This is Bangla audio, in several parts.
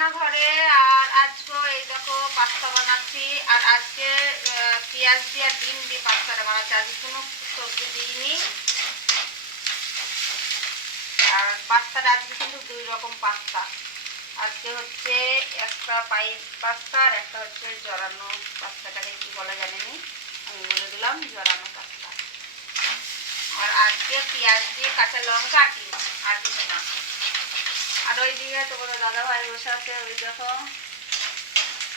রান্নাঘরে। আর আজকে এই দেখো পাস্তা বানাচ্ছি। আর আজকে পেঁয়াজ দিয়ে ডিম দিয়ে পাস্তাটা বানাচ্ছি। আজকে কোনো সবজি দিইনি। আর পাস্তাটা আজকে কিন্তু 2 রকম পাস্তা। আজকে হচ্ছে একটা পাইপ পাস্তা আর একটা হচ্ছে জড়ানো পাস্তাটাকে কি বলা জানেনি, আমি বলে দিলাম জড়ানো পাস্তা। আর আজকে পেঁয়াজ দিয়ে কাঁচা লঙ্কা আর ডিম, আর কিছু না। আর ওইদিকে তোমাদের দাদাভাই বসে আছে, ওই দেখো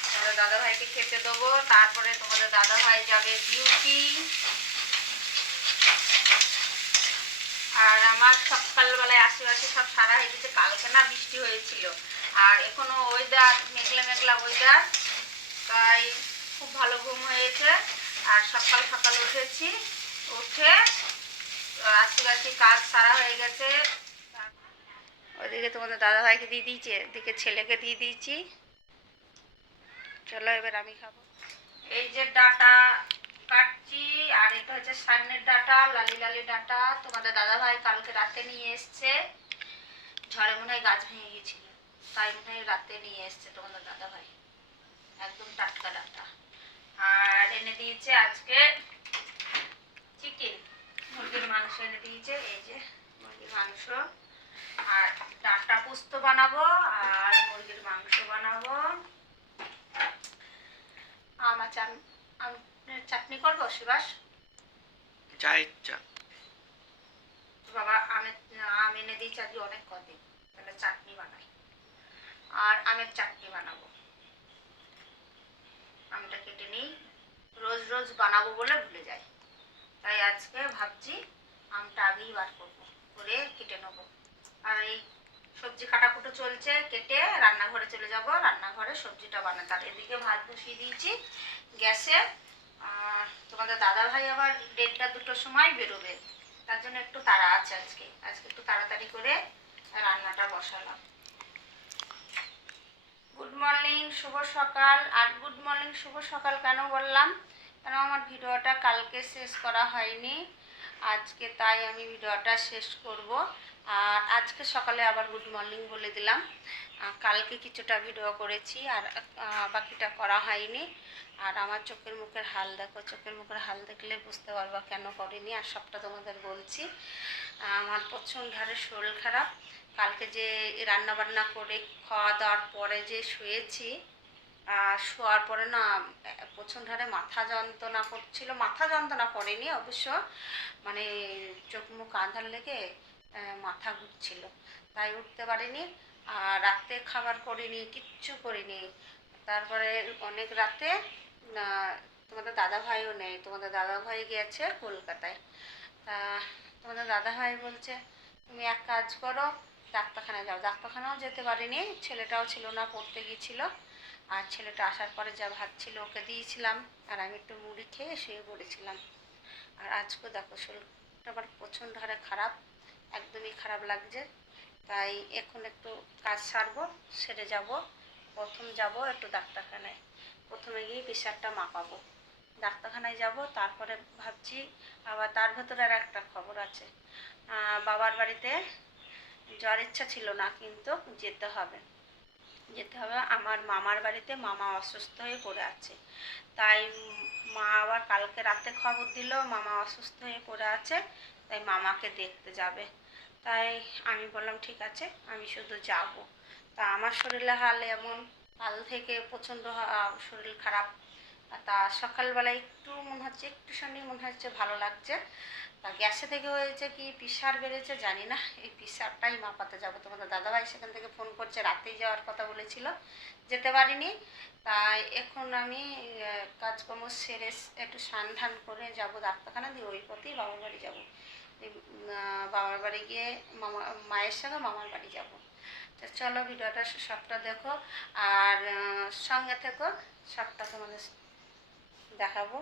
তোমাদের দাদাভাইকে খেতে দেবো। তারপরে তোমাদের দাদাভাই যাবে ডিউটি। আর আমার সকালবেলায় আশেপাশে সব সারা হয়ে গেছে। কালকে না বৃষ্টি হয়েছিল, আর এখনো ওয়েদার মেঘলা মেঘলা ওয়েদার, তাই খুব ভালো ঘুম হয়েছে। আর সকাল সকাল উঠেছি, উঠে আশেপাশে কাজ সারা হয়ে গেছে। ওইদিকে তোমাদের দাদাভাইকে দিয়ে দিয়েছি, এদিকে ছেলেকে দিয়ে দিয়েছি। চলো এবার আমি খাবো। এই যে ডাটা কাটছি, আর এটা হচ্ছে সামনের ডাটা, লালি লালি ডাটা। তোমাদের দাদাভাই কালকে রাতে নিয়ে এসছে, ঝড়ে মনে হয় গাছ ভেঙে গেছিল, তাই মনে হয় রাতে নিয়ে এসছে তোমাদের দাদাভাই, একদম টাটকা ডাটা। আর এনে দিয়েছে আজকে চিকেন, মুরগির মাংস এনে দিয়েছে। এই যে মুরগির মাংস, আর ডাটা পোস্ত বানাবো আর মুরগির মাংস বানাবো। চাটনি করবো সুভাষ, যা ইচ্ছা। বাবা আম এনে দিয়েছি আজকে অনেক কদিন, তাহলে চাটনি বানাই। আর আমের চাটনি বানাবো। আমটা কেটে নিই, রোজ রোজ বানাবো বলে ভুলে যাই, তাই আজকে ভাবছি আমটা আগেই বার করবো, করে কেটে নেবো। আর এই সবজি কাটাকুটো চলছে, কেটে রান্নাঘরে চলে যাব, রান্নাঘরে সবজিটা বানাতে। আর এদিকে ভাত বসিয়ে দিয়েছি গ্যাসে। আর তোমাদের দাদাভাই আবার 1:30-2টোর সময় বেরোবে, তার জন্য একটু তাড়া আছে আজকে। একটু তাড়াতাড়ি করে রান্নাটা বসালাম। গুড মর্নিং, শুভ সকাল। আর গুড মর্নিং শুভ সকাল কেন বললাম, কেন আমার ভিডিওটা কালকে শেষ করা হয়নি, আজকে তাই আমি ভিডিওটা শেষ করব। আর আজকে সকালে আবার গুড মর্নিং বলে দিলাম। কালকে কিছুটা ভিডিও করেছি, আর বাকিটা করা হয়নি। আর আমার চোখের মুখের হাল দেখো, চোখের মুখের হাল দেখলে বুঝতে পারবা কেন করিনি। আর সবটা তোমাদের বলছি। আমার প্রচণ্ড হারে শরীর খারাপ। কালকে যে রান্না বান্না করে খাওয়া দাওয়ার পরে যে শুয়েছি, শোয়ার পরে না প্রচণ্ড হারে মাথা যন্ত্রণা করছিল। মাথা যন্ত্রণা করেনি অবশ্য, মানে চোখ মুখ আঁধার লেগে মাথা ঘুরছিল, তাই উঠতে পারিনি। আর রাতে খাবার করিনি, কিচ্ছু করিনি। তারপরে অনেক রাতে তোমাদের দাদাভাইও নেই, তোমাদের দাদাভাই গিয়েছে কলকাতায়। তা তোমাদের দাদাভাই বলছে তুমি এক কাজ করো, ডাক্তারখানায় যাও। ডাক্তারখানাও যেতে পারিনি, ছেলেটাও ছিল না, পড়তে গিয়েছিল। আর ছেলেটা আসার পরে যা ভাত ছিল ওকে দিয়েছিলাম, আর আমি একটু মুড়ি খেয়ে শুয়ে পড়েছিলাম। আর আজকে দেখো শরীরটা আবার প্রচণ্ড হারে খারাপ, একদমই খারাপ লাগছে। তাই এখন একটু কাজ সারবো, সেরে যাব। প্রথম যাব একটু ডাক্তারখানায়, প্রথমে গিয়ে প্রেশারটা মাপাবো, ডাক্তারখানায় যাব। তারপরে ভাবছি আবার তার ভেতরে আর একটা খবর আছে। বাবার বাড়িতে যাওয়ার ইচ্ছা ছিল না, কিন্তু যেতে হবে। আমার মামার বাড়িতে, মামা অসুস্থ হয়ে পড়ে আছে। তাই মা আবার কালকে রাতে খবর দিল মামা অসুস্থ হয়ে পড়ে আছে, তাই মামাকে দেখতে যাবে। তাই আমি বললাম ঠিক আছে, আমি শুধু যাব। তা আমার শরীরের হাল এমন, কাল থেকে প্রচণ্ড শরীর খারাপ। তা সকালবেলায় একটু মনে হচ্ছে, একটুখানি মনে হচ্ছে ভালো লাগছে। তা গ্যাসে থেকে হয়েছে কি প্রেশার বেড়েছে জানি না, এই প্রেশারটাই মাপাতে যাব। তোমাদের দাদাভাই সেখান থেকে ফোন করছে, রাতেই যাওয়ার কথা বলেছিল, যেতে পারিনি। তাই এখন আমি কাজকর্ম সেরে একটু স্নান ধান করে যাব ডাক্তারখানা, দিয়ে ওই পথেই বাবার বাড়ি যাব। বাবার বাড়ি গিয়ে মায়ের সঙ্গে মামার বাড়ি যাব। তো চলো ভিডিওটা সবটা দেখো, আর সঙ্গে থেকো, সবটা তোমাদের দেখাবো।